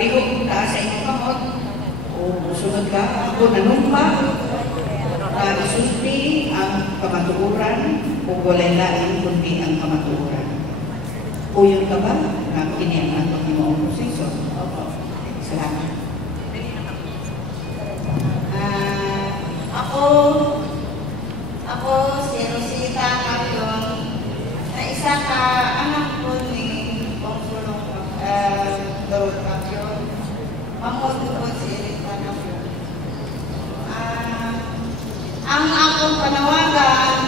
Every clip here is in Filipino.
palihog ta sa inyong kamot o musunod ka ako nanumpa na isulti ang kamatuoran o walay lain kundi ang kamatuoran. Uyon ka ba na kini ang atong himuong proseso? Opo. Salamat. Ako si Rosita Capion, na isa ka anak ko ni Pongsulong Lord Capion. Mamod ko si Rosita Capion. Ang akong panawagan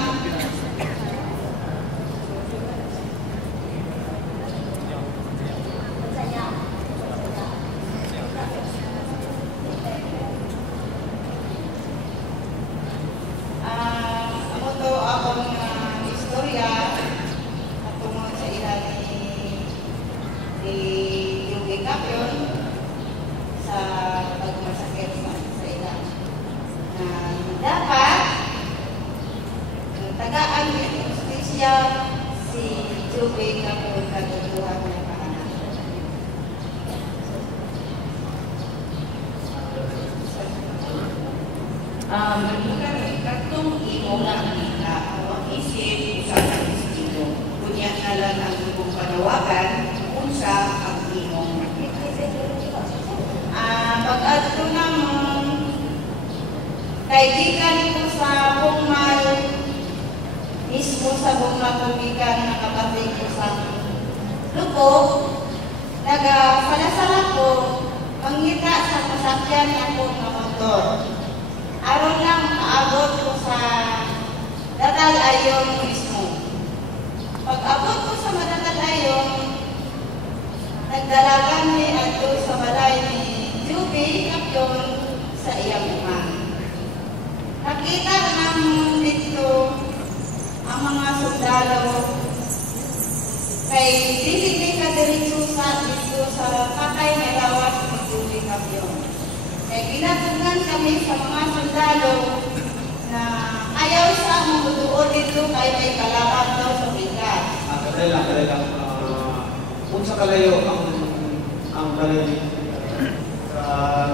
sa pagmasakit sa ilan na dapat tagaan ng justisya si Joey Capion katutuhan na paanan. Katong imo nga kita ang isip sa estilo kunya na lang ang imong panawagan unsa ang imong pag-adto namon kay gikan ko sa Bungmal mismo sa Bungmal ko gikan nakabating ko sa lubog nagasalasala ko mangita sa masakyan ako nga motor aron lang maabot ko sa Datal Ayon mismo. Pag-abot ko sa Datal Ayon nagdalagan ni ato sa balay ni Joey Capion sa iyang uma. Nakita naman dito ang mga sundalo kay dili ka diretso dito sa patay na lawas ni Joey Capion. Kaya ginatugan kami sa mga sundalo na ayaw sa mamuduol dito kay may kalaban daw sa bigat. Kadali lang. Kung sa kalayo ang kalayo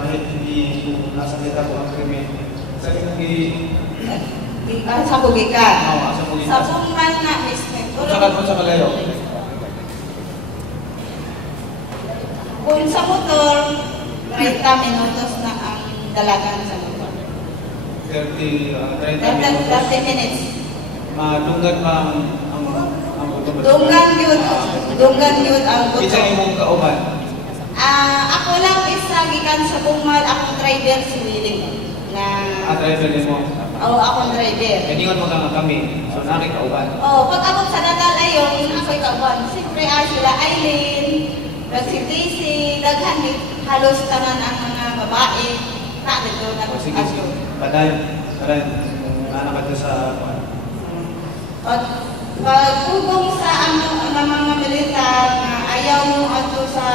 hindi nasa kita ko ang krimen. Sa sa bugikan. Sa Bungmal na mismo. kung sa kalayo. Kung sa motor, 30 minutos na ang dalagan sa motor. 30 minutes. Madunggan pa ang motor. Dunggan yun ang motor. Isa imong kauban. Ako lang isa gikan sa Bungmal, akong driver si Willing. Driver din mo? Oo, akong driver. Kaningon mo nga kami, so nakikauban. Pag abot sa Datal Ayon, ako'y kauban. Siyempre, sila Eileen, si Daisy, daghan halos tanan ang mga babae. Dito na Sige. Padayon. Anak ka sa... Pagkugong sa mga militar na ayaw mo ato sa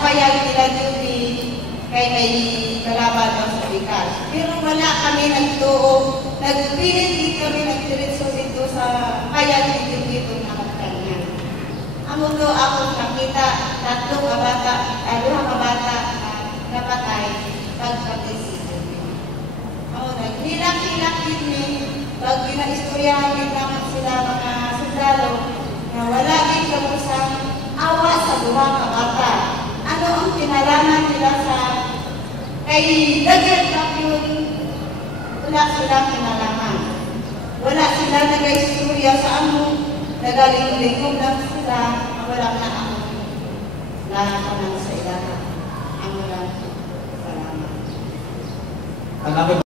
payag nila Joey kay may kalaban daw sa bigas. Pero wala kami nagtuo, nagpilit kami nagdiretso dito sa payag ni Joey itong nakatanya. Amo to ako nakita tatlong kabata, duha kabata na patay pagpatay si Joey. Naghilak-hilak din ni pag ginaistoryahan din naman sila mga sundalo na wala din kamusang awa sa duha kabata. Ano ang pinalaman nila sa kay Dagat Capion? Wala silang pinalaman. Wala sila nag-istorya sa amo. Nagaling-lingkod lang sila. Wala na ang lahat sa ilaha. Ang walang salamat.